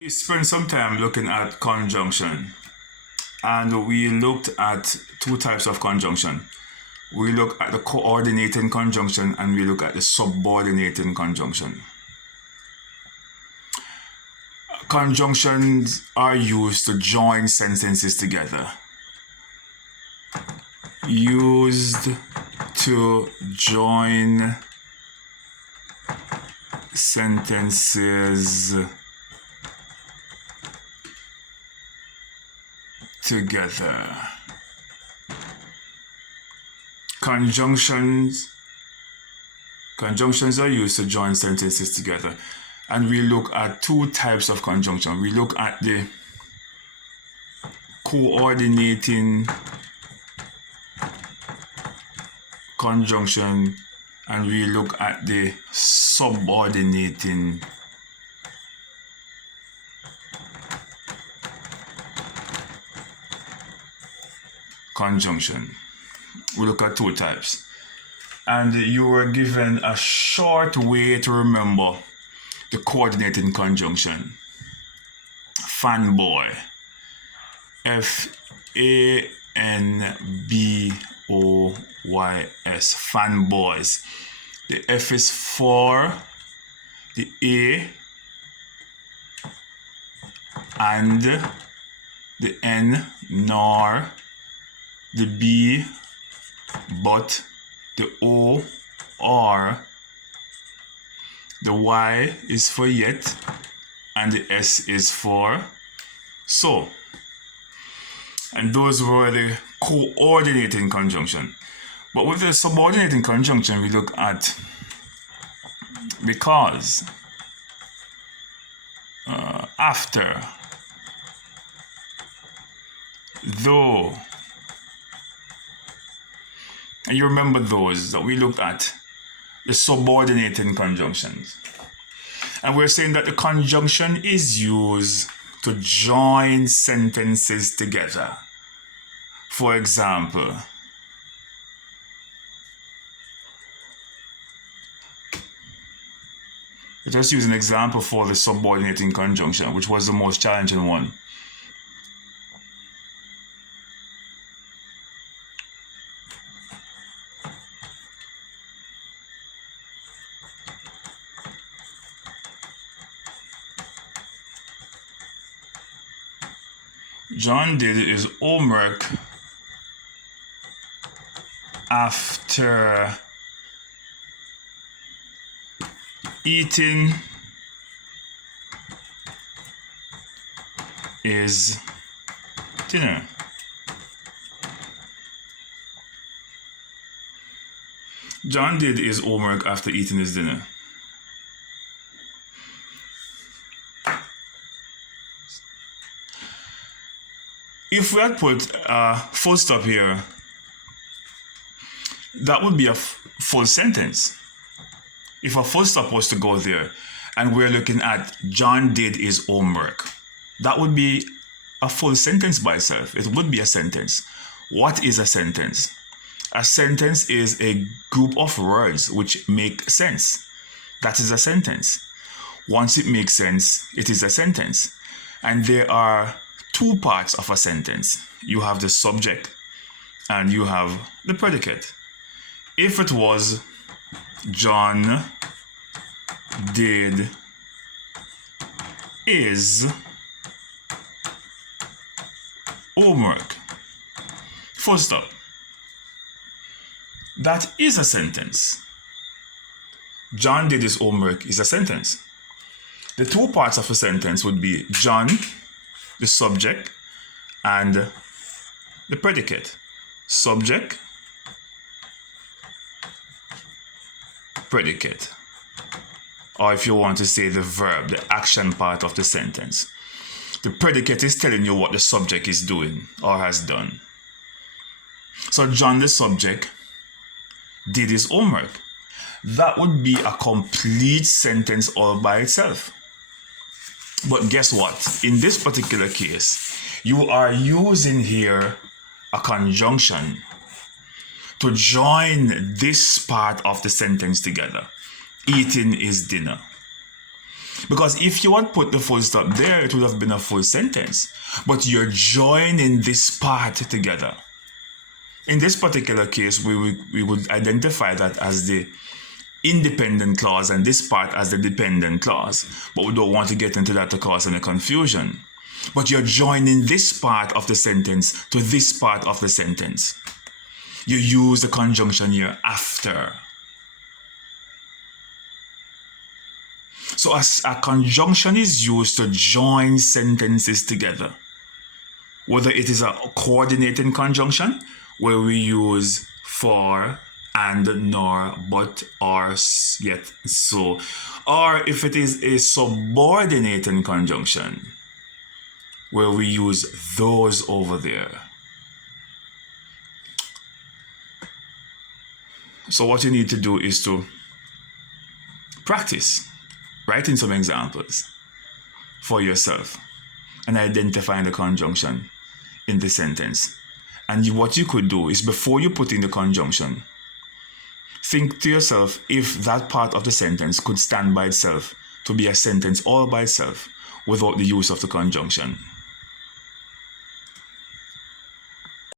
We spent some time looking at conjunction, and we looked at two types of conjunction. We look at the coordinating conjunction and we look at the subordinating conjunction. Conjunctions are used to join sentences together. Used to join sentences together. Conjunctions are used to join sentences together, and we look at two types of conjunction. We look at the coordinating conjunction and we look at the subordinating conjunction. We look at two types, and you were given a short way to remember the coordinating conjunction. Fanboy, Fanboys, fanboys. The F is for, the A and, the N nor, the B but, the O or, the Y is for yet, and the S is for so. And those were the coordinating conjunction. But with the subordinating conjunction, we look at because, after, though. And you remember those that we looked at, the subordinating conjunctions. And we're saying that the conjunction is used to join sentences together. For example, let us use an example for the subordinating conjunction, which was the most challenging one. John did his homework after eating his dinner. John did his homework after eating his dinner. If we had put a full stop here, that would be a full sentence. If a full stop was to go there and we're looking at John did his homework, that would be a full sentence by itself. It would be a sentence. What is a sentence? A sentence is a group of words which make sense. That is a sentence. Once it makes sense, it is a sentence. And there are two parts of a sentence. You have the subject and you have the predicate. If it was John did his homework, full stop, that is a sentence. John did his homework is a sentence. The two parts of a sentence would be John, the subject, and the predicate. Subject, predicate. Or if you want to say the verb, the action part of the sentence. The predicate is telling you what the subject is doing or has done. So John, the subject, did his homework. That would be a complete sentence all by itself. But guess what? In this particular case, you are using here a conjunction to join this part of the sentence together. Eating his dinner. Because if you had put the full stop there, it would have been a full sentence. But you're joining this part together. In this particular case, we would identify that as the independent clause and this part as the dependent clause. But we don't want to get into that to cause any confusion. But you're joining this part of the sentence to this part of the sentence. You use the conjunction here after. So a conjunction is used to join sentences together. Whether it is a coordinating conjunction, where we use for, and, nor, but, or, yet, so. Or if it is a subordinating conjunction, where we use those over there. So what you need to do is to practice writing some examples for yourself and identifying the conjunction in the sentence. And what you could do is, before you put in the conjunction, think to yourself if that part of the sentence could stand by itself to be a sentence all by itself without the use of the conjunction.